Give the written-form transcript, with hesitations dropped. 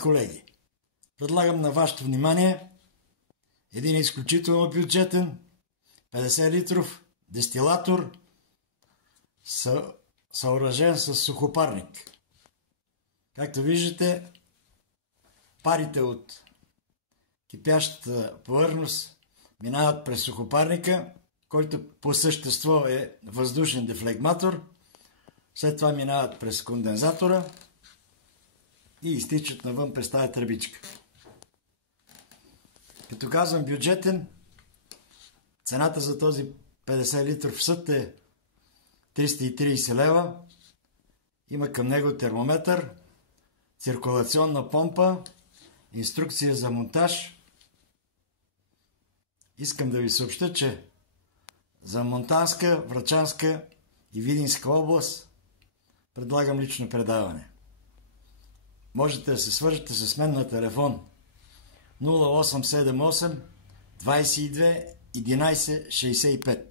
Колеги, предлагам на вашето внимание един изключително бюджетен 50 литров дестилатор, съоръжен с сухопарник. Както виждате, парите от кипящата повърхност минават през сухопарника, който по същество е въздушен дефлегматор. След това минават през кондензатора и изтичат навън през тази тръбичка. Като казвам бюджетен, цената за този 50 литров съд е 330 лева. Има към него термометър, циркулационна помпа, инструкция за монтаж. Искам да ви съобща, че за Монтанска, Врачанска и Видинска област предлагам лично предаване. Можете да се свържете с мен на телефон 0878 22 11 65.